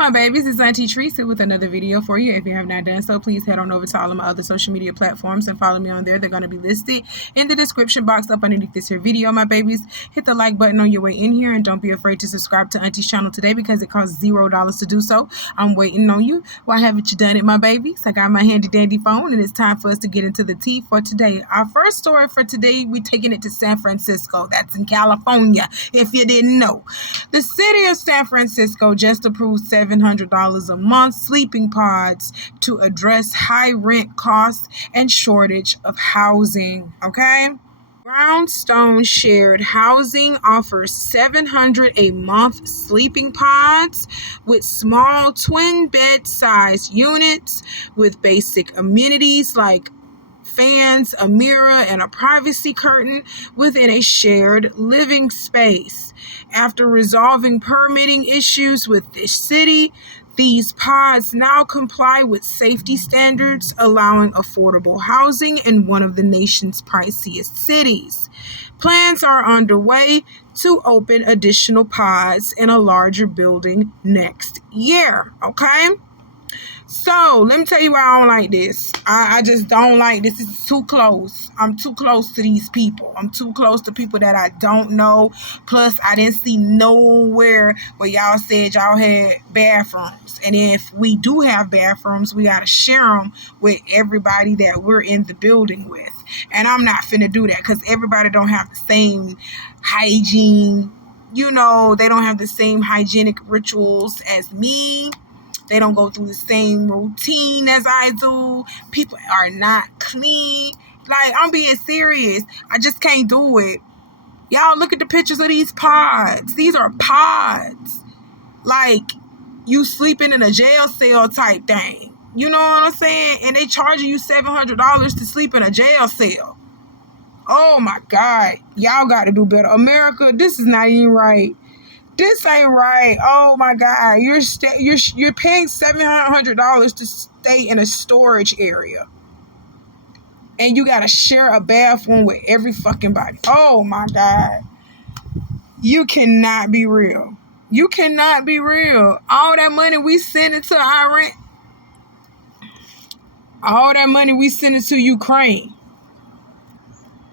my babies, it's Auntie Trice with another video for you. If you have not done so, please head on over to all of my other social media platforms and follow me on there. They're going to be listed in the description box up underneath this here video, my babies. Hit the like button on your way in here, and don't be afraid to subscribe to Auntie's channel today because it costs $0 to do so. I'm waiting on you. Why haven't you done it, my babies? I got my handy dandy phone, and it's time for us to get into the tea for today. Our first story for today, we're taking it to San Francisco. That's in California, if you didn't know. The city of San Francisco just approved $700 a month sleeping pods to address high rent costs and shortage of housing. Okay? Brownstone Shared Housing offers $700 a month sleeping pods with small twin bed size units with basic amenities like fans, a mirror, and a privacy curtain within a shared living space. After resolving permitting issues with the city, these pods now comply with safety standards, allowing affordable housing in one of the nation's priciest cities. Plans are underway to open additional pods in a larger building next year. Okay? So, let me tell you why I don't like this. I just don't like this. It's too close. I'm too close to these people. I'm too close to people that I don't know. Plus, I didn't see nowhere where y'all said y'all had bathrooms. And if we do have bathrooms, we got to share them with everybody that we're in the building with. And I'm not finna do that because everybody don't have the same hygiene. You know, they don't have the same hygienic rituals as me. They don't go through the same routine as I do. People are not clean. Like, I'm being serious. I just can't do it. Y'all look at the pictures of these pods. These are pods. Like, you sleeping in a jail cell type thing. You know what I'm saying? And they charging you $700 to sleep in a jail cell. Oh, my God. Y'all got to do better. America, this is not even right. This ain't right. Oh my God. You're paying $700 to stay in a storage area. And you gotta share a bathroom with every fucking body. Oh my God. You cannot be real. You cannot be real. All that money we send into Iran. All that money we send into Ukraine.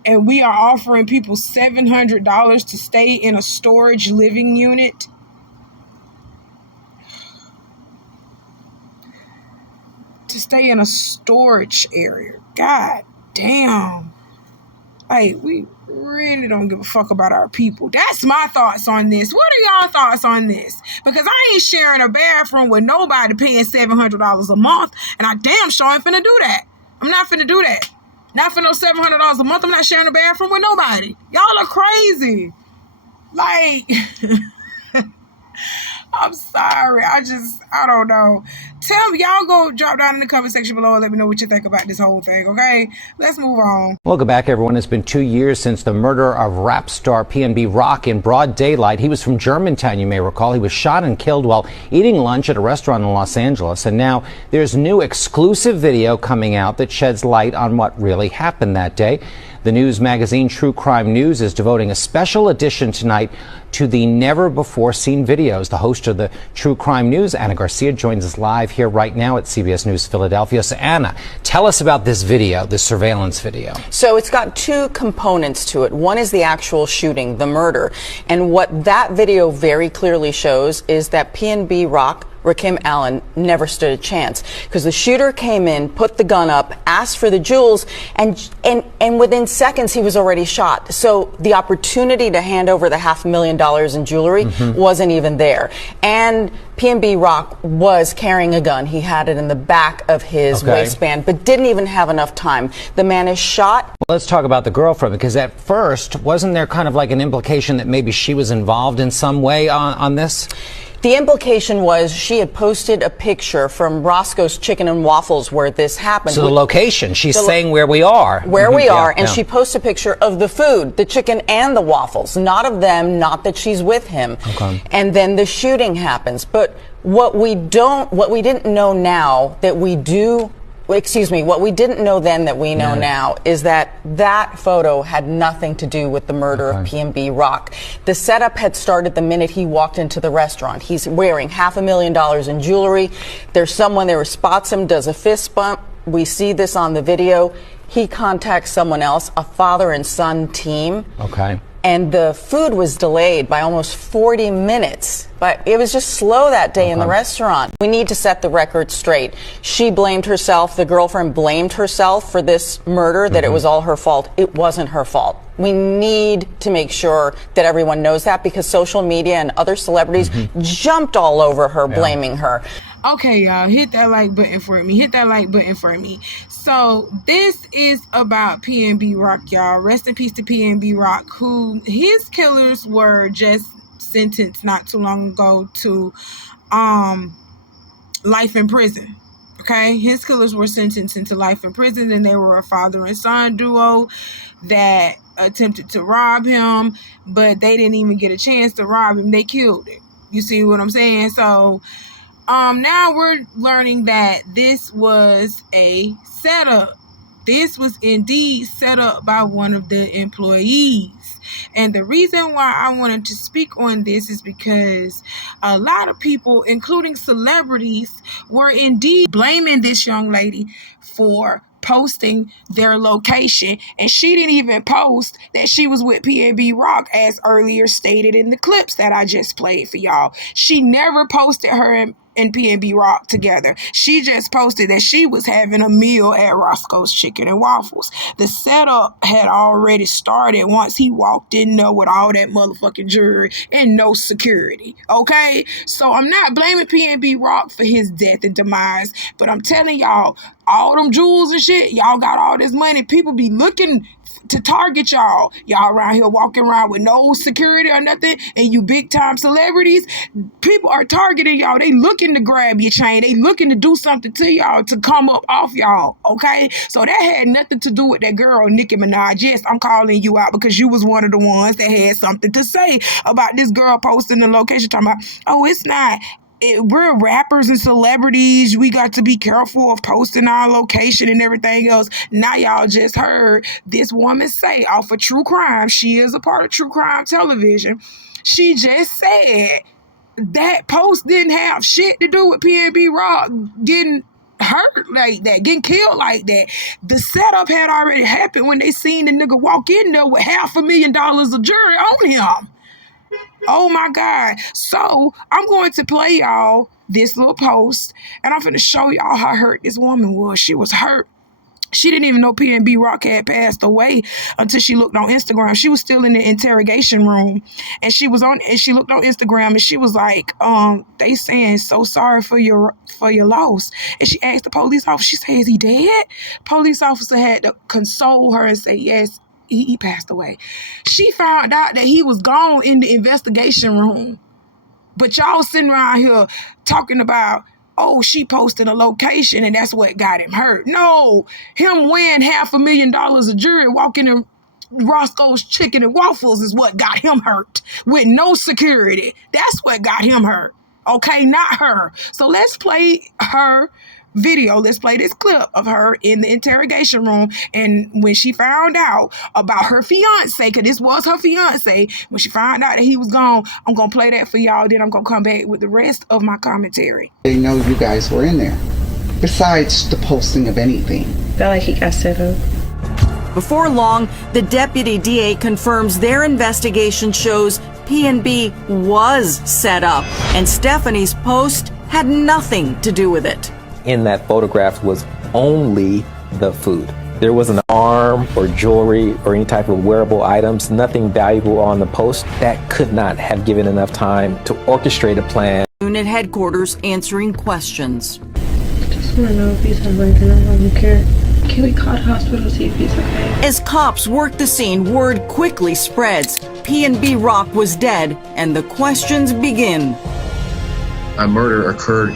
And we are offering people $700 to stay in a storage living unit. To stay in a storage area. God damn. Like, we really don't give a fuck about our people. That's my thoughts on this. What are y'all thoughts on this? Because I ain't sharing a bathroom with nobody paying $700 a month. And I damn sure ain't finna do that. I'm not finna do that. Not for no $700 a month. I'm not sharing a bathroom with nobody. Y'all are crazy. Like, I'm sorry. I don't know. Tell me, y'all go drop down in the comment section below and let me know what you think about this whole thing, okay? Let's move on. Welcome back, everyone. It's been 2 years since the murder of rap star PNB Rock in broad daylight. He was from Germantown, you may recall. He was shot and killed while eating lunch at a restaurant in Los Angeles. And now there's new exclusive video coming out that sheds light on what really happened that day. The news magazine True Crime News is devoting a special edition tonight to the never-before-seen videos. The host of the True Crime News, Anna Garcia, joins us live here right now at CBS News Philadelphia. So, Anna, tell us about this video, this surveillance video. So it's got two components to it. One is the actual shooting, the murder. And what that video very clearly shows is that PNB Rock, Rakim Allen, never stood a chance because the shooter came in, put the gun up, asked for the jewels, and within seconds he was already shot. So the opportunity to hand over the $500,000 in jewelry wasn't even there. And PNB Rock was carrying a gun. He had it in the back of his waistband, but didn't even have enough time. The man is shot. Well, let's talk about the girlfriend, because at first, wasn't there kind of like an implication that maybe she was involved in some way on this? The implication was she had posted a picture from Roscoe's Chicken and Waffles where this happened. So the location, she's saying where we are. Where we are, and she posts a picture of the food, the chicken and the waffles, not of them, not that she's with him. And then the shooting happens. But what we didn't know now that we do excuse me, what we didn't know then that we know now is that that photo had nothing to do with the murder of PNB Rock. The setup had started the minute he walked into the restaurant. He's wearing $500,000 in jewelry. There's someone there who spots him, does a fist bump. We see this on the video. He contacts someone else, a father and son team. Okay. And the food was delayed by almost 40 minutes. But it was just slow that day in the restaurant. We need to set the record straight. She blamed herself. The girlfriend blamed herself for this murder, that it was all her fault. It wasn't her fault. We need to make sure that everyone knows that, because social media and other celebrities jumped all over her, blaming her. Okay, y'all, hit that like button for me. Hit that like button for me. So this is about PNB Rock, y'all. Rest in peace to PNB Rock, who his killers were just sentenced not too long ago to life in prison. Okay, his killers were sentenced into life in prison, and they were a father and son duo that attempted to rob him, but they didn't even get a chance to rob him. They killed him. You see what I'm saying? So now we're learning that this was a setup. This was indeed set up by one of the employees. And the reason why I wanted to speak on this is because a lot of people, including celebrities, were indeed blaming this young lady for posting their location, and she didn't even post that she was with PNB Rock, as earlier stated in the clips that I just played for y'all. She never posted her and PNB Rock together. She just posted that she was having a meal at Roscoe's Chicken and Waffles. The setup had already started once he walked in there with all that motherfucking jewelry and no security. Okay? So I'm not blaming PNB Rock for his death and demise, but I'm telling y'all, all them jewels and shit, y'all got all this money. People be looking to target y'all. Y'all around here walking around with no security or nothing, and you big time celebrities, people are targeting y'all. They looking to grab your chain. They looking to do something to y'all to come up off y'all. Okay? So that had nothing to do with that girl, Nicki Minaj. Yes, I'm calling you out because you was one of the ones that had something to say about this girl posting the location, talking about, oh, it's not. We're rappers and celebrities. We got to be careful of posting our location and everything else. Now y'all just heard this woman say, off of True Crime, she is a part of True Crime Television. She just said that post didn't have shit to do with PNB Rock getting hurt like that, getting killed like that. The setup had already happened when they seen the nigga walk in there with $500,000 of jewelry on him. Oh my God. So I'm going to play y'all this little post, and I'm going to show y'all how hurt this woman was. She was hurt. She didn't even know PNB Rock had passed away until she looked on Instagram. She was still in the interrogation room, and she looked on Instagram, and she was like, they saying so sorry for your loss. And she asked the police officer, she said, is he dead? Police officer had to console her and say, yes, he passed away. She found out that he was gone in the investigation room. But y'all sitting around here talking about, oh, she posted a location and that's what got him hurt. No, him wearing $500,000 of jewelry, walking in Roscoe's Chicken and Waffles is what got him hurt, with no security. That's what got him hurt. Okay, not her. So let's play her video. Let's play this clip of her in the interrogation room, and when she found out about her fiance, because this was her fiance, when she found out that he was gone, I'm gonna play that for y'all, then I'm gonna come back with the rest of my commentary. They know you guys were in there, besides the posting of anything. Felt like he got set up. Before long, the deputy DA confirms their investigation shows PNB was set up, and Stephanie's post had nothing to do with it. In that photograph was only the food. There wasn't an arm or jewelry or any type of wearable items, nothing valuable on the post. That could not have given enough time to orchestrate a plan. Unit headquarters answering questions. Just want to know if he's alright, and I don't care. Can we call the hospital, see if he's okay? As cops work the scene, word quickly spreads. PNB Rock was dead, and the questions begin. A murder occurred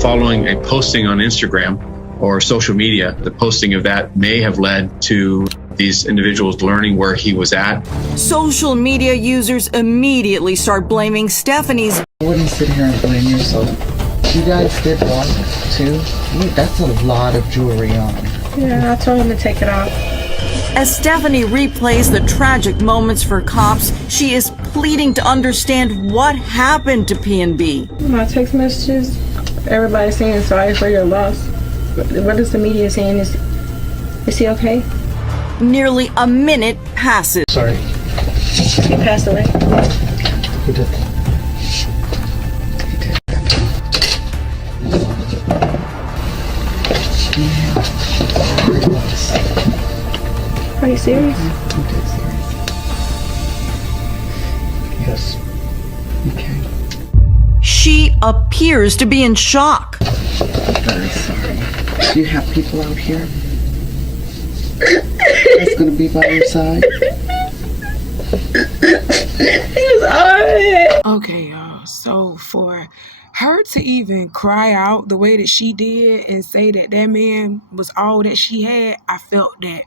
following a posting on Instagram or social media. The posting of that may have led to these individuals learning where he was at. Social media users immediately start blaming Stephanie's. I wouldn't sit here and blame yourself. You guys did 1, 2. That's a lot of jewelry on. Yeah, I told him to take it off. As Stephanie replays the tragic moments for cops, she is pleading to understand what happened to PNB. My text messages, everybody's saying sorry for your loss. What is the media saying? Is he okay? Nearly a minute passes. Sorry. He passed away. Who did that? Are you serious? I'm dead serious. Yes. Okay. She appears to be in shock. I'm very sorry. Do you have people out here that's gonna be by your side? He was alright. Okay, y'all. So for her to even cry out the way that she did and say that that man was all that she had, I felt that.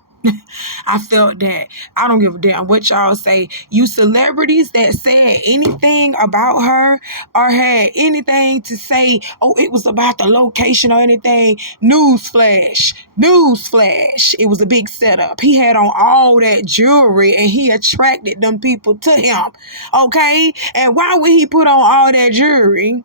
I felt that. I don't give a damn what y'all say. You celebrities that said anything about her or had anything to say, oh, it was about the location or anything. Newsflash. Newsflash. It was a big setup. He had on all that jewelry and he attracted them people to him. Okay? And why would he put on all that jewelry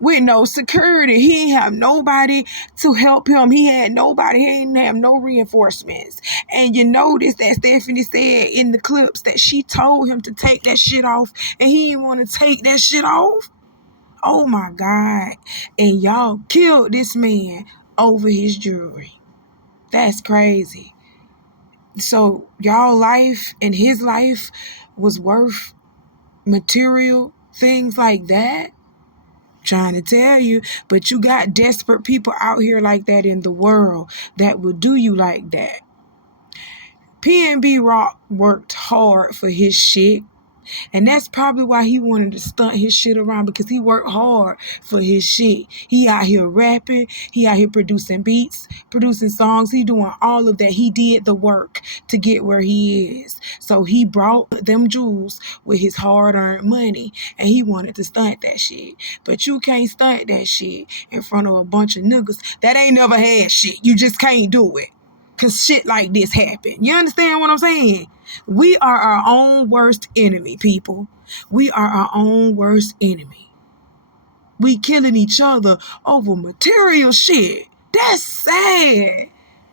with no security? He didn't have nobody to help him. He had nobody. He didn't have no reinforcements. And you notice that Stephanie said in the clips that she told him to take that shit off and he didn't want to take that shit off. Oh my God. And y'all killed this man over his jewelry. That's crazy. So y'all life and his life was worth material things like that? Trying to tell you, but you got desperate people out here like that in the world that will do you like that. PNB Rock worked hard for his shit. And that's probably why he wanted to stunt his shit around, because he worked hard for his shit. He out here rapping. He out here producing beats, producing songs. He doing all of that. He did the work to get where he is. So he brought them jewels with his hard-earned money, and he wanted to stunt that shit. But you can't stunt that shit in front of a bunch of niggas that ain't never had shit. You just can't do it. Because shit like this happen. You understand what I'm saying? We are our own worst enemy, people. We are our own worst enemy. We killing each other over material shit. That's sad.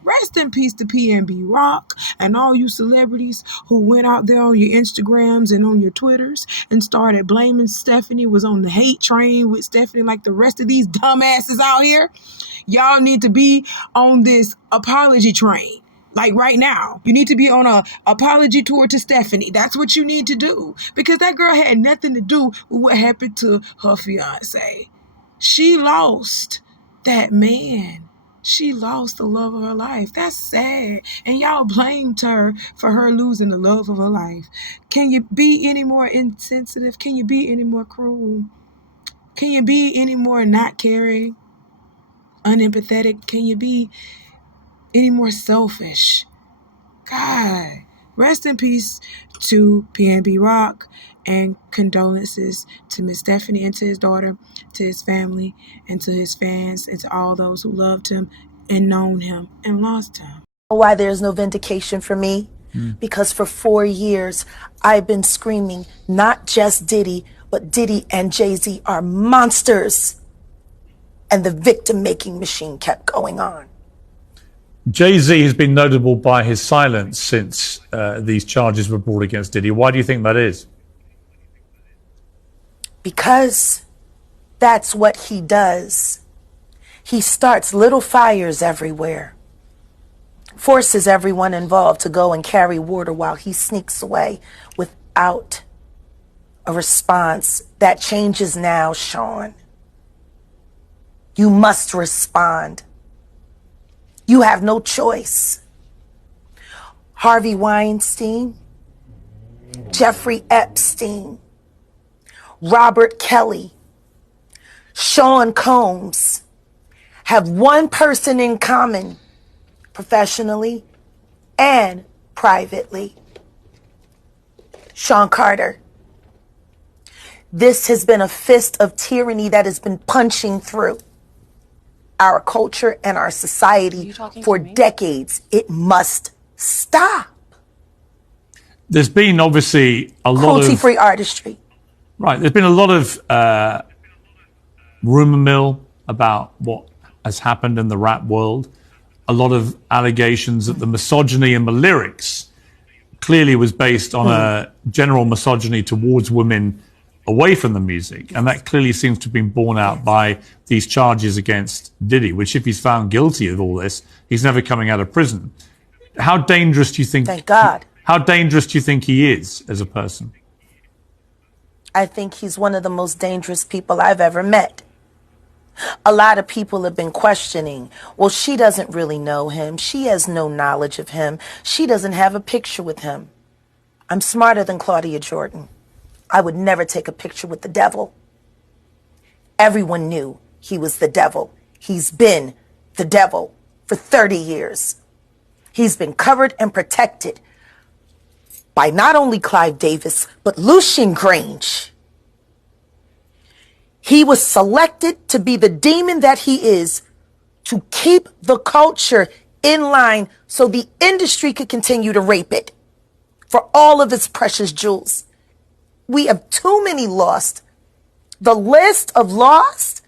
Rest in peace to PNB Rock and all you celebrities who went out there on your Instagrams and on your Twitters and started blaming Stephanie, was on the hate train with Stephanie like the rest of these dumbasses out here. Y'all need to be on this apology train. Like right now, you need to be on a apology tour to Stephanie. That's what you need to do, because that girl had nothing to do with what happened to her fiance. She lost that man. She lost the love of her life. That's sad. And y'all blamed her for her losing the love of her life. Can you be any more insensitive? Can you be any more cruel? Can you be any more not caring, unempathetic? Can you be any more selfish? God, rest in peace to PNB Rock, and condolences to Miss Stephanie and to his daughter, to his family, and to his fans, and to all those who loved him and known him and lost him. Why there's no vindication for me? Because for 4 years, I've been screaming, not just Diddy, but Diddy and Jay-Z are monsters. And the victim-making machine kept going on. Jay-Z has been notable by his silence since these charges were brought against Diddy. Why do you think that is? Because that's what he does. He starts little fires everywhere, forces everyone involved to go and carry water while he sneaks away without a response. That changes now, Sean. You must respond. You have no choice. Harvey Weinstein, Jeffrey Epstein, Robert Kelly, Sean Combs have one person in common, professionally and privately. Sean Carter. This has been a fist of tyranny that has been punching through our culture and our society for decades. It must stop. There's been obviously a lot of Cruelty-free artistry. Right. There's been a lot of rumor mill about what has happened in the rap world. A lot of allegations that the misogyny in the lyrics clearly was based on a general misogyny towards women away from the music. And that clearly seems to have been borne out by these charges against Diddy, which if he's found guilty of all this, he's never coming out of prison. How dangerous do you think? Thank God. How dangerous do you think he is as a person? I think he's one of the most dangerous people I've ever met. A lot of people have been questioning, well, she doesn't really know him. She has no knowledge of him. She doesn't have a picture with him. I'm smarter than Claudia Jordan. I would never take a picture with the devil. Everyone knew he was the devil. He's been the devil for 30 years. He's been covered and protected by not only Clive Davis, but Lucian Grange. He was selected to be the demon that he is, to keep the culture in line so the industry could continue to rape it for all of its precious jewels. We have too many lost. The list of lost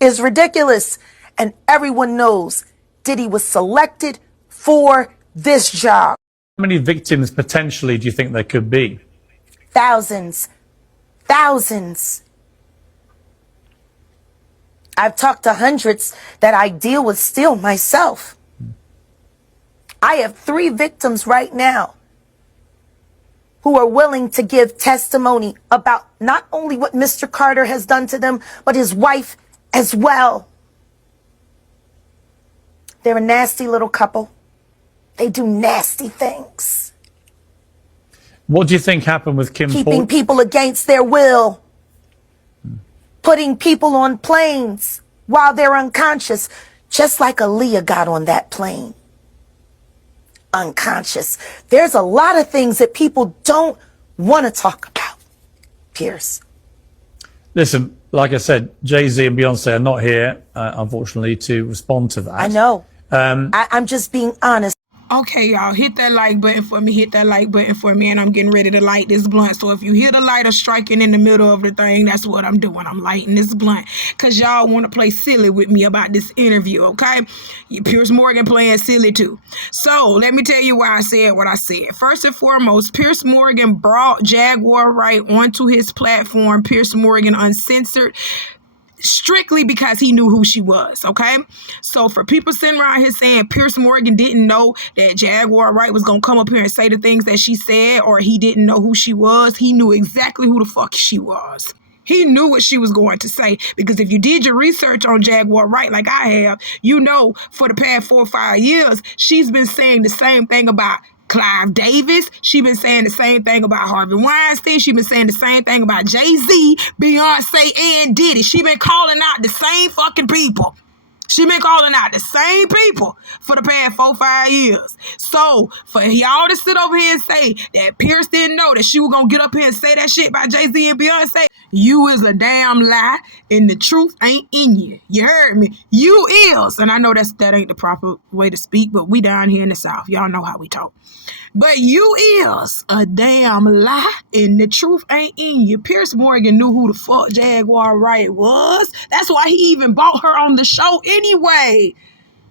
is ridiculous. And everyone knows Diddy was selected for this job. How many victims potentially do you think there could be? Thousands. Thousands. I've talked to hundreds that I deal with still myself. I have 3 victims right now who are willing to give testimony about not only what Mr. Carter has done to them, but his wife as well. They're a nasty little couple. They do nasty things. What do you think happened with Kim Keeping people against their will. Putting people on planes while they're unconscious, just like Aaliyah got on that plane. Unconscious. There's a lot of things that people don't want to talk about, Piers. Listen, like I said, Jay-Z and Beyonce are not here, unfortunately, to respond to that. I know. I'm just being honest. Okay, y'all, hit that like button for me, hit that like button for me, and I'm getting ready to light this blunt. So if you hear the lighter striking in the middle of the thing, that's what I'm doing. I'm lighting this blunt because y'all want to play silly with me about this interview, okay? Piers Morgan playing silly too. So let me tell you why I said what I said. First and foremost, Piers Morgan brought Jaguar Wright onto his platform, Piers Morgan Uncensored, strictly because he knew who she was, okay? So for people sitting around here saying Piers Morgan didn't know that Jaguar Wright was going to come up here and say the things that she said, or he didn't know who she was, he knew exactly who the fuck she was. He knew what she was going to say, because if you did your research on Jaguar Wright like I have, you know for the past 4 or 5 years, she's been saying the same thing about Clive Davis. She's been saying the same thing about Harvey Weinstein. She's been saying the same thing about Jay-Z, Beyonce, and Diddy. She's been calling out the same fucking people. She been calling out the same people for the past 4 or 5 years. So for y'all to sit over here and say that Piers didn't know that she was going to get up here and say that shit about Jay-Z and Beyonce, you is a damn lie, and the truth ain't in you. You heard me? You is. And I know that ain't the proper way to speak, but we down here in the South. Y'all know how we talk. But you is a damn lie, and the truth ain't in you. Piers Morgan knew who the fuck Jaguar Wright was. That's why he even brought her on the show anyway,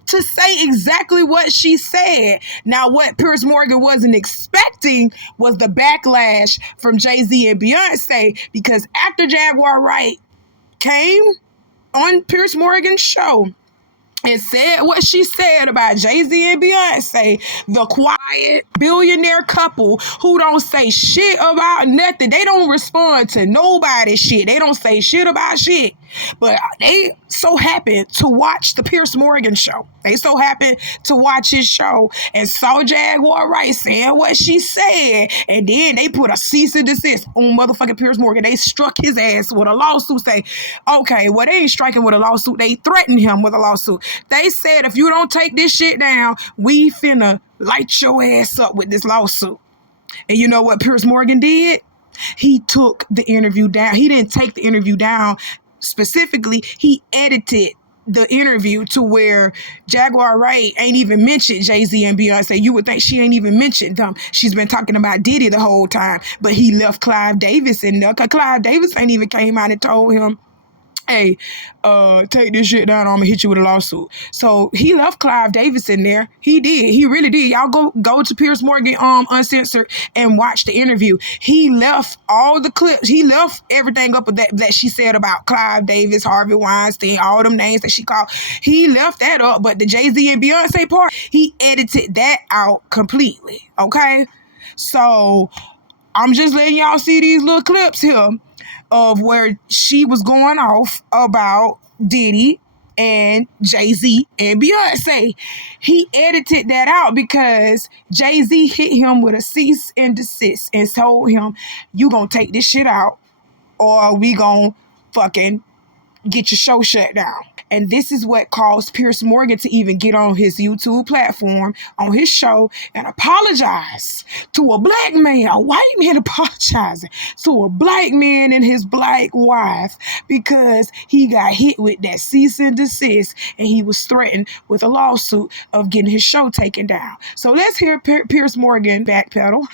to say exactly what she said. Now, what Piers Morgan wasn't expecting was the backlash from Jay-Z and Beyonce, because after Jaguar Wright came on Piers Morgan's show and said what she said about Jay-Z and Beyonce, the quiet billionaire couple who don't say shit about nothing. They don't respond to nobody's shit. They don't say shit about shit. But they so happened to watch the Piers Morgan show. They so happened to watch his show and saw Jaguar Wright saying what she said. And then they put a cease and desist on motherfucking Piers Morgan. They struck his ass with a lawsuit. Say, okay, well, they ain't striking with a lawsuit. They threatened him with a lawsuit. They said, if you don't take this shit down, we finna light your ass up with this lawsuit. And you know what Piers Morgan did? He took the interview down. He didn't take the interview down specifically. He edited the interview to where Jaguar Wright ain't even mentioned Jay-Z and Beyonce. You would think she ain't even mentioned them. She's been talking about Diddy the whole time, but he left Clive Davis in there, because Clive Davis ain't even came out and told him, hey, take this shit down, I'm gonna hit you with a lawsuit. So he left Clive Davis in there. He did. He really did. Y'all go to Piers Morgan Uncensored and watch the interview. He left all the clips. He left everything up that she said about Clive Davis, Harvey Weinstein, all them names that she called. He left that up, but the Jay-Z and Beyonce part, he edited that out completely. Okay? So I'm just letting y'all see these little clips here of where she was going off about Diddy and Jay-Z and Beyonce. He edited that out because Jay-Z hit him with a cease and desist and told him, you gonna take this shit out or we gonna fucking get your show shut down. And this is what caused Piers Morgan to even get on his YouTube platform, on his show, and apologize to a black man, a white man apologizing to a black man and his black wife because he got hit with that cease and desist and he was threatened with a lawsuit of getting his show taken down. So let's hear Piers Morgan backpedal.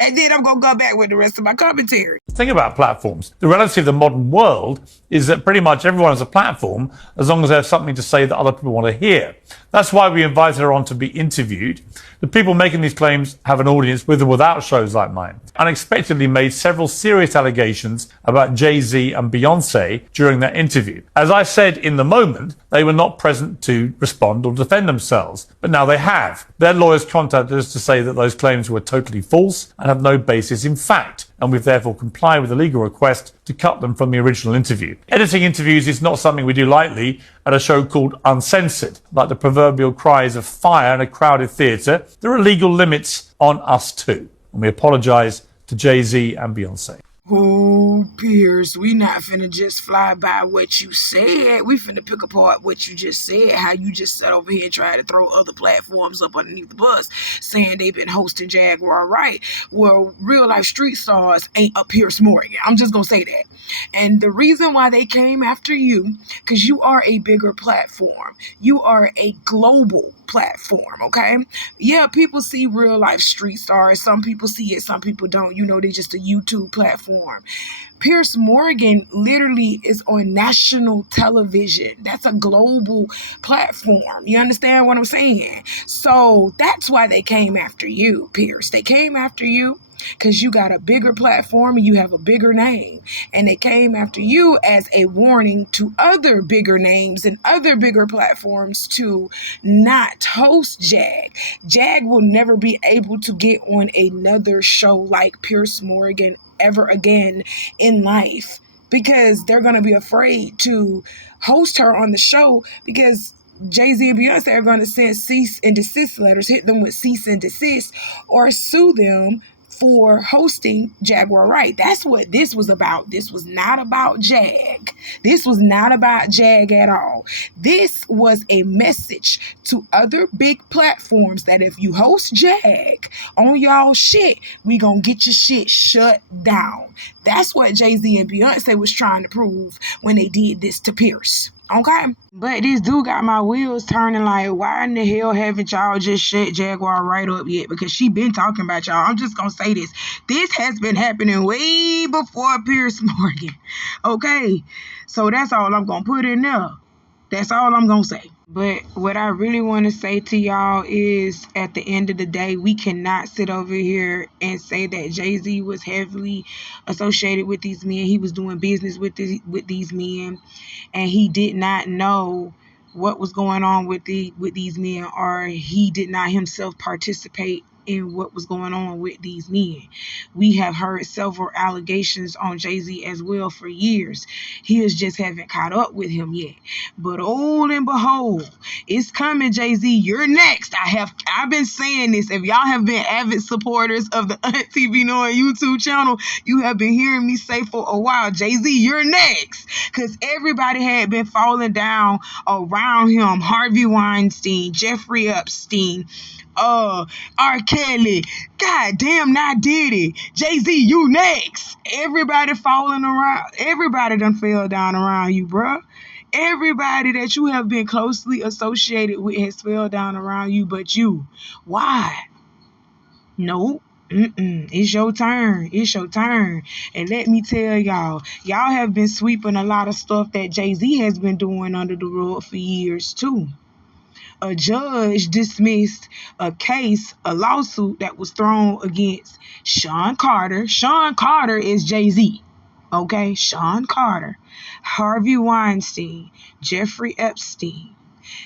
And then I'm going to go back with the rest of my commentary. The thing about platforms, the reality of the modern world is that pretty much everyone has a platform as long as they have something to say that other people want to hear. That's why we invited her on to be interviewed. The people making these claims have an audience with or without shows like mine. Unexpectedly made several serious allegations about Jay-Z and Beyonce during that interview. As I said in the moment, they were not present to respond or defend themselves, but now they have. Their lawyers contacted us to say that those claims were totally false and have no basis in fact, and we've therefore complied with the legal request to cut them from the original interview. Editing interviews is not something we do lightly at a show called Uncensored. Like the proverbial cries of fire in a crowded theatre, there are legal limits on us too. And we apologise to Jay-Z and Beyonce. Oh, Piers, we not finna just fly by what you said. We finna pick apart what you just said, how you just sat over here and tried to throw other platforms up underneath the bus, saying they've been hosting Jaguar Wright. Well, real life street stars ain't up Piers Morgan. I'm just gonna say that. And the reason why they came after you, because you are a bigger platform. You are a global platform, okay? Yeah, people see real life street stars. Some people see it, some people don't. You know, they're just a YouTube platform. Piers Morgan literally is on national television. That's a global platform. You understand what I'm saying? So that's why they came after you, Piers. They came after you because you got a bigger platform and you have a bigger name. And they came after you as a warning to other bigger names and other bigger platforms to not host Jag. Jag will never be able to get on another show like Piers Morgan ever again in life because they're going to be afraid to host her on the show because Jay-Z and Beyonce are going to send cease and desist letters, hit them with cease and desist, or sue them for hosting Jaguar Wright. That's what this was about. This was not about Jag. This was not about Jag at all. This was a message to other big platforms that if you host Jag on y'all shit, we gonna get your shit shut down. That's what Jay-Z and Beyonce was trying to prove when they did this to Piers. Okay? But this dude got my wheels turning like, why in the hell haven't y'all just shut Jaguar Wright up yet? Because she been talking about y'all. I'm just going to say this. This has been happening way before Piers Morgan. Okay? So that's all I'm going to put in there. That's all I'm going to say. But what I really want to say to y'all is at the end of the day, we cannot sit over here and say that Jay-Z was heavily associated with these men. He was doing business with these men and he did not know what was going on with these men, or he did not himself participate in what was going on with these men. We have heard several allegations on Jay-Z as well for years. He just haven't caught up with him yet. But oh and behold, it's coming, Jay-Z. You're next. I've been saying this. If y'all have been avid supporters of the Auntie YouTube channel, you have been hearing me say for a while, Jay-Z, you're next. Because everybody had been falling down around him. Harvey Weinstein, Jeffrey Epstein, R. Kelly, goddamn, not Diddy, Jay-Z, you next. Everybody falling around, everybody done fell down around you, bruh. Everybody that you have been closely associated with has fell down around you, but you. Why? Nope. It's your turn. It's your turn. And let me tell y'all have been sweeping a lot of stuff that Jay-Z has been doing under the rug for years too. A judge dismissed a lawsuit that was thrown against Sean Carter. Sean Carter is Jay-Z. Okay? Sean Carter, Harvey Weinstein, Jeffrey Epstein.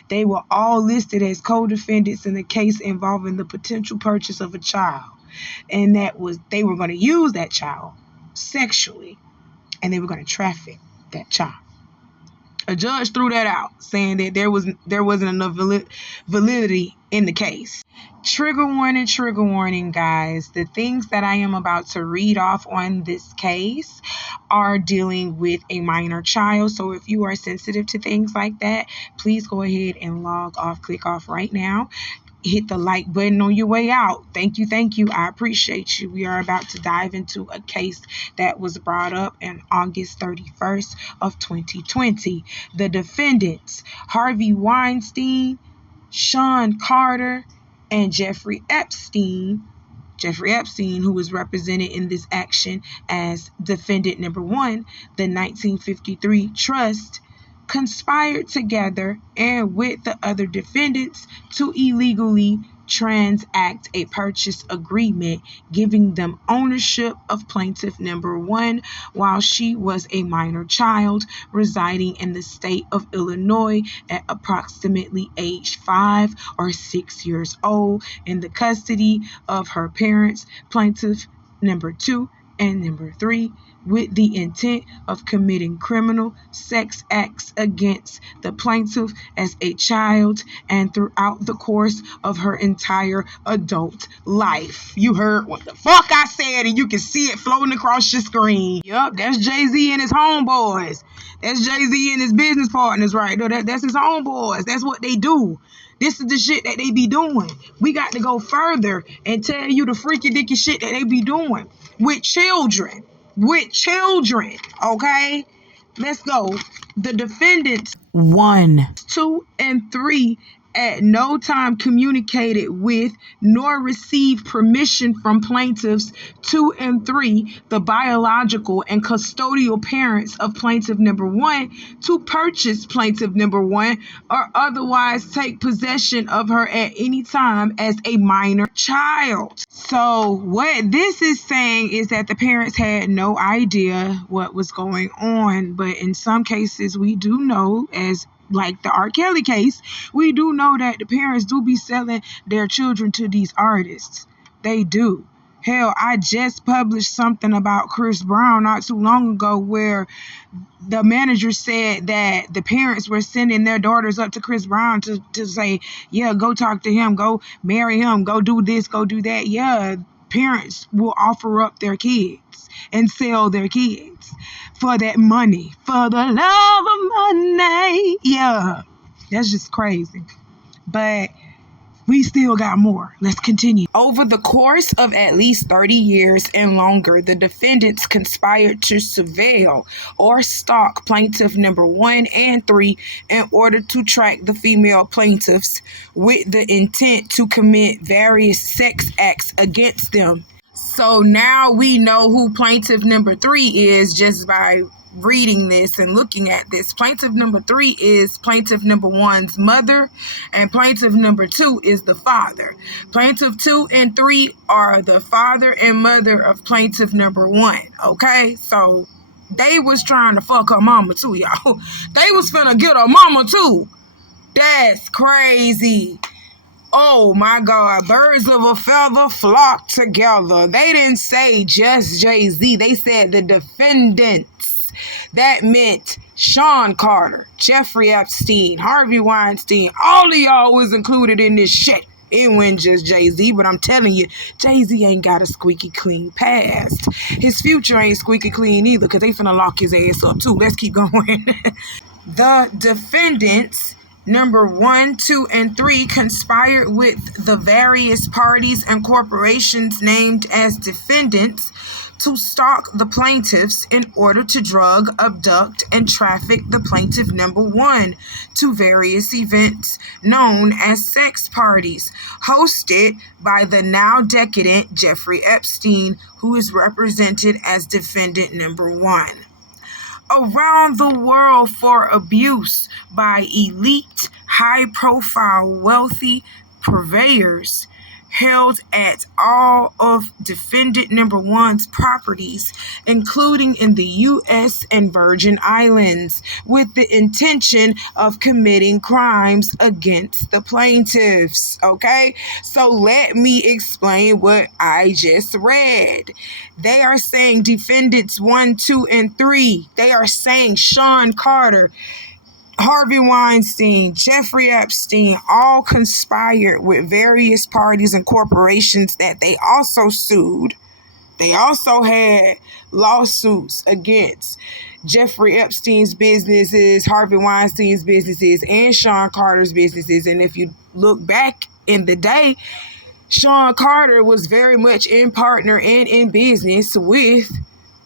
They were all listed as co-defendants in the case involving the potential purchase of a child. And they were going to use that child sexually, and they were going to traffic that child. A judge threw that out, saying that there wasn't enough validity in the case. Trigger warning, guys. The things that I am about to read off on this case are dealing with a minor child. So if you are sensitive to things like that, please go ahead and click off right now. Hit the like button on your way out. Thank you. I appreciate you. We are about to dive into a case that was brought up on August 31st of 2020. The defendants, Harvey Weinstein, Sean Carter, and Jeffrey Epstein, who was represented in this action as defendant number 1, the 1953 trust, conspired together and with the other defendants to illegally transact a purchase agreement giving them ownership of plaintiff number 1 while she was a minor child residing in the state of Illinois at approximately age 5 or 6 years old in the custody of her parents, plaintiff number 2 and number 3, with the intent of committing criminal sex acts against the plaintiff as a child and throughout the course of her entire adult life. You heard what the fuck I said, and you can see it floating across your screen. Yup, that's Jay-Z and his homeboys. That's Jay-Z and his business partners right there. That's his homeboys. That's what they do. This is the shit that they be doing. We got to go further and tell you the freaky dicky shit that they be doing with children. Okay? Let's go. The defendants 1, 2, and 3 at no time communicated with nor received permission from plaintiffs 2 and 3, the biological and custodial parents of plaintiff number 1, to purchase plaintiff number 1 or otherwise take possession of her at any time as a minor child. So what this is saying is that the parents had no idea what was going on, but in some cases we do know, as like the R. Kelly case, we do know that the parents do be selling their children to these artists. They do. Hell, I just published something about Chris Brown not too long ago where the manager said that the parents were sending their daughters up to Chris Brown to say, yeah, go talk to him, go marry him, go do this, go do that. Yeah, parents will offer up their kids and sell their kids for that money, for the love of money. Yeah, that's just crazy. But we still got more. Let's continue. Over the course of at least 30 years and longer, the defendants conspired to surveil or stalk plaintiff number 1 and 3 in order to track the female plaintiffs with the intent to commit various sex acts against them. So now we know who plaintiff number 3 is just by reading this and looking at this. Plaintiff number 3 is plaintiff number 1's mother, and plaintiff number 2 is the father. Plaintiff 2 and 3 are the father and mother of plaintiff number 1. Okay, so they was trying to fuck her mama too, y'all. They was finna get her mama too. That's crazy. Oh my God, birds of a feather flock together. They didn't say just Jay-Z. They said the defendants. That meant Sean Carter, Jeffrey Epstein, Harvey Weinstein. All of y'all was included in this shit. It wasn't just Jay-Z, but I'm telling you, Jay-Z ain't got a squeaky clean past. His future ain't squeaky clean either, because they finna lock his ass up too. Let's keep going. The defendants number 1, 2, and 3 conspired with the various parties and corporations named as defendants to stalk the plaintiffs in order to drug, abduct, and traffic the plaintiff number 1 to various events known as sex parties, hosted by the now decadent Jeffrey Epstein, who is represented as defendant number 1. Around the world for abuse by elite, high-profile, wealthy purveyors held at all of defendant number 1's properties, including in the U.S. and Virgin Islands, with the intention of committing crimes against the plaintiffs. Okay, so let me explain what I just read. They are saying defendants 1, 2, and 3. They are saying Sean Carter, Harvey Weinstein, Jeffrey Epstein, all conspired with various parties and corporations that they also sued. They also had lawsuits against Jeffrey Epstein's businesses, Harvey Weinstein's businesses, and Sean Carter's businesses. And if you look back in the day, Sean Carter was very much in partner and in business with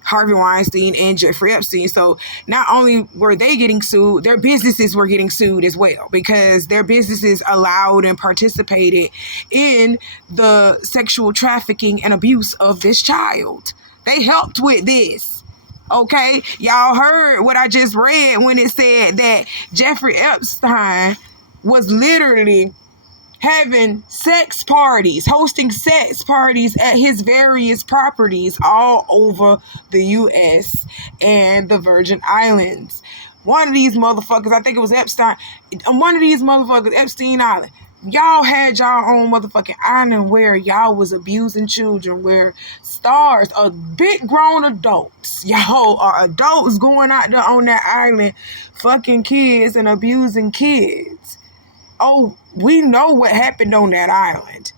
Harvey Weinstein and Jeffrey Epstein. So not only were they getting sued, their businesses were getting sued as well, because their businesses allowed and participated in the sexual trafficking and abuse of this child. They helped with this. Okay, y'all heard what I just read when it said that Jeffrey Epstein was literally having sex parties, hosting sex parties at his various properties all over the U.S. and the Virgin Islands. One of these motherfuckers, I think it was Epstein, Epstein Island. Y'all had y'all own motherfucking island where y'all was abusing children, where stars, big grown adults, y'all are adults going out there on that island, fucking kids and abusing kids. Oh, we know what happened on that island.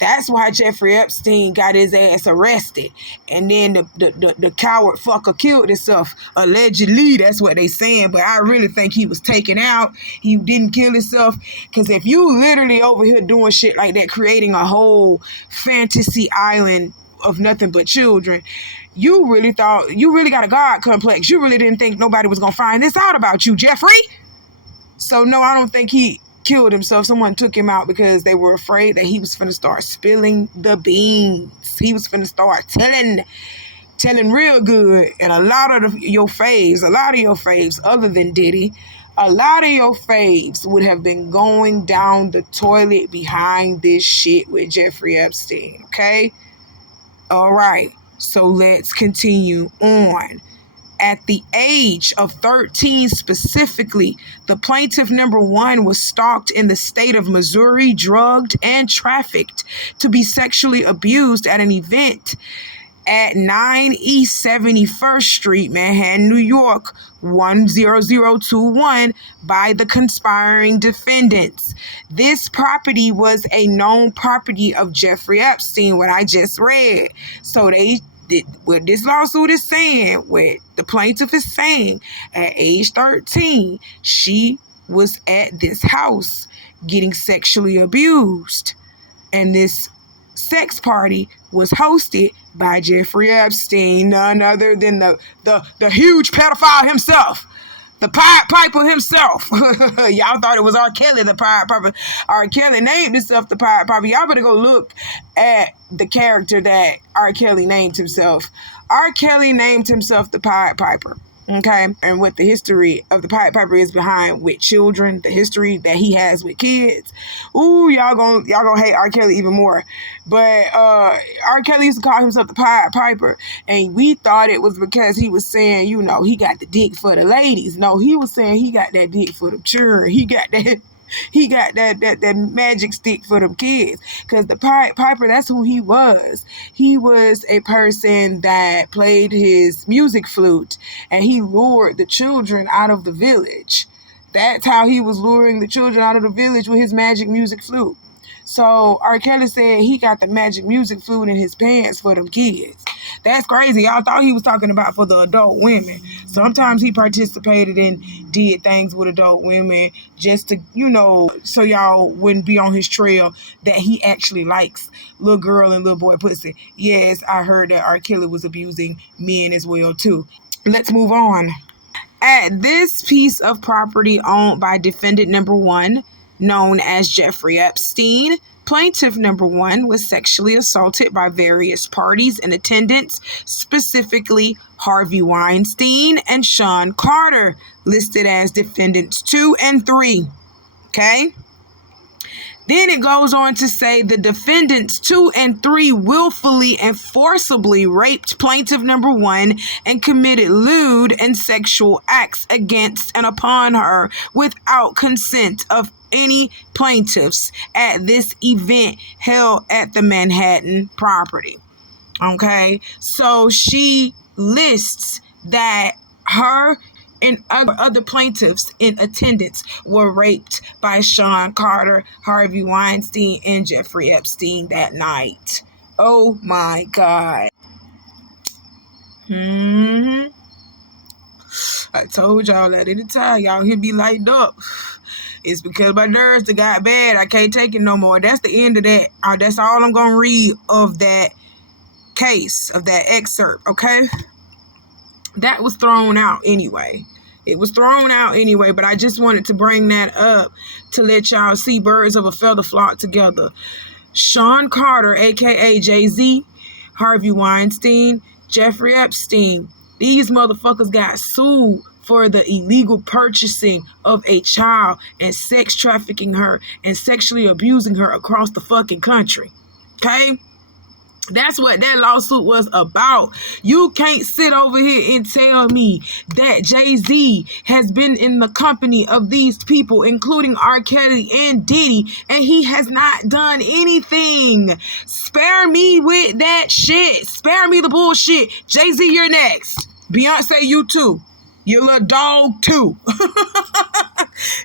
That's why Jeffrey Epstein got his ass arrested. And then the coward fucker killed himself. Allegedly, that's what they saying. But I really think he was taken out. He didn't kill himself. Because if you literally over here doing shit like that, creating a whole fantasy island of nothing but children, you really got a God complex. You really didn't think nobody was going to find this out about you, Jeffrey. So no, I don't think he killed himself. Someone took him out because they were afraid that he was finna start spilling the beans. He was finna start telling real good. And a lot of your faves, other than Diddy, a lot of your faves would have been going down the toilet behind this shit with Jeffrey Epstein. Okay? All right. So let's continue on. At the age of 13 specifically, the plaintiff number 1 was stalked in the state of Missouri, drugged, and trafficked to be sexually abused at an event at 9 East 71st Street, Manhattan, New York, 10021 by the conspiring defendants. This property was a known property of Jeffrey Epstein, what I just read. So what this lawsuit is saying, what the plaintiff is saying, at age 13, she was at this house getting sexually abused. And this sex party was hosted by Jeffrey Epstein, none other than the huge pedophile himself, the Pied Piper himself. Y'all thought it was R. Kelly, the Pied Piper. R. Kelly named himself the Pied Piper. Y'all better go look at the character that R. Kelly named himself. R. Kelly named himself the Pied Piper. Okay, and what the history of the Pied Piper is behind with children, the history that he has with kids. Ooh, y'all gonna hate R. Kelly even more. But R. Kelly used to call himself the Pied Piper, and we thought it was because he was saying, you know, he got the dick for the ladies. No, he was saying he got that dick for the children. He got that magic stick for them kids. Because the Pied Piper, that's who he was. He was a person that played his music flute, and he lured the children out of the village. That's how he was luring the children out of the village, with his magic music flute. So R. Kelly said he got the magic music fluid in his pants for them kids. That's crazy. Y'all thought he was talking about for the adult women. Sometimes he participated and did things with adult women just to, so y'all wouldn't be on his trail that he actually likes little girl and little boy pussy. Yes, I heard that R. Kelly was abusing men as well too. Let's move on. At this piece of property owned by defendant number 1, known as Jeffrey Epstein, plaintiff number 1 was sexually assaulted by various parties in attendance, specifically Harvey Weinstein and Sean Carter, listed as defendants 2 and 3. Okay? Then it goes on to say the defendants 2 and 3 willfully and forcibly raped plaintiff number 1 and committed lewd and sexual acts against and upon her without consent of any plaintiffs at this event held at the Manhattan property. Okay, so she lists that her and other plaintiffs in attendance were raped by Sean Carter, Harvey Weinstein, and Jeffrey Epstein that night. Oh my God. I told y'all that anytime y'all hear me lighted up, it's because my nerves got bad. I can't take it no more. That's the end of that. That's all I'm going to read of that case, of that excerpt, okay? That was thrown out anyway. It was thrown out anyway, but I just wanted to bring that up to let y'all see birds of a feather flock together. Sean Carter, a.k.a. Jay-Z, Harvey Weinstein, Jeffrey Epstein, these motherfuckers got sued for the illegal purchasing of a child and sex trafficking her and sexually abusing her across the fucking country. Okay? That's what that lawsuit was about. You can't sit over here and tell me that Jay-Z has been in the company of these people, including R. Kelly and Diddy, and he has not done anything. Spare me with that shit. Spare me the bullshit. Jay-Z, you're next. Beyonce, you too. Your little dog too.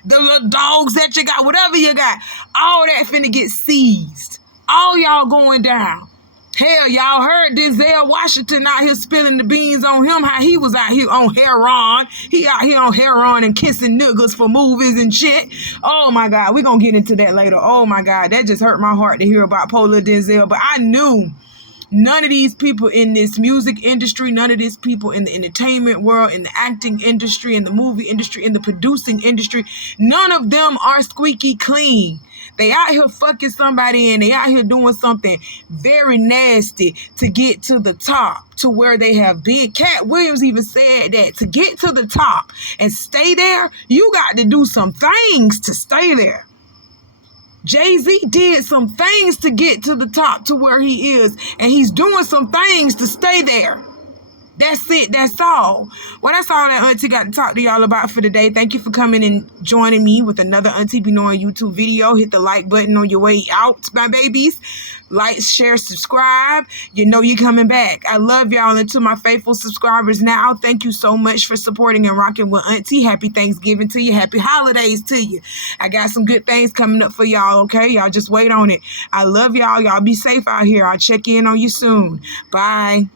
The little dogs that you got, whatever you got, all that finna get seized. All y'all going down. Hell, y'all heard Denzel Washington out here spilling the beans on him, how he was out here on heroin. He out here on heroin and kissing niggas for movies and shit. Oh my God, we're gonna get into that later. Oh my God, that just hurt my heart to hear about Polar Denzel. But I knew none of these people in this music industry, none of these people in the entertainment world, in the acting industry, in the movie industry, in the producing industry, none of them are squeaky clean. They out here fucking somebody and they out here doing something very nasty to get to the top, to where they have been. Cat Williams even said that to get to the top and stay there, you got to do some things to stay there. Jay-Z did some things to get to the top to where he is, and he's doing some things to stay there. That's it. That's all. Well, that's all that Auntie got to talk to y'all about for today. Thank you for coming and joining me with another Auntie Be Knowing YouTube video. Hit the like button on your way out, my babies. Like, share, subscribe. You know you're coming back. I love y'all. And to my faithful subscribers now, thank you so much for supporting and rocking with Auntie. Happy Thanksgiving to you. Happy holidays to you. I got some good things coming up for y'all, okay? Y'all just wait on it. I love y'all. Y'all be safe out here. I'll check in on you soon. Bye.